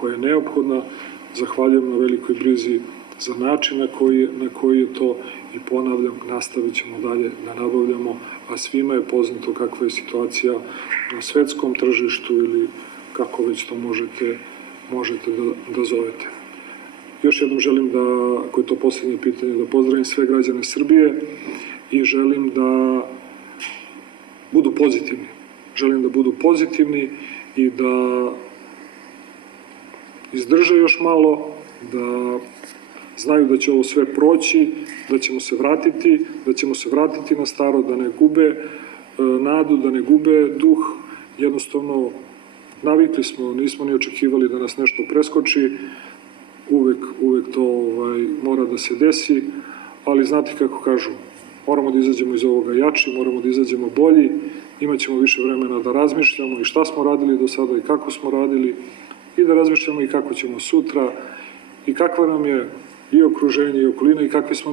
koja je neophodna. Zahvaljujem na velikoj brizi za način na koji je to i ponavljam, nastavit ćemo dalje da nabavljamo, a svima je poznato kakva je situacija na svetskom tržištu ili kako već to možete da zovete. Još jednom želim da, ako je to poslednje pitanje, da pozdravim sve građane Srbije i želim da budu pozitivni. Želim da budu pozitivni i da izdrže još malo, da znaju da će ovo sve proći, da ćemo se vratiti na staro, da ne gube nadu, da ne gube duh. Jednostavno, navikli smo, nismo ni očekivali da nas nešto preskoči, uvek to mora da se desi, ali znate kako kažu, moramo da izađemo iz ovoga jači, moramo da izađemo bolji, imaćemo više vremena da razmišljamo i šta smo radili do sada i kako smo radili i da razmišljamo i kako ćemo sutra i kakva nam je i okruženje i okolina i kakvi smo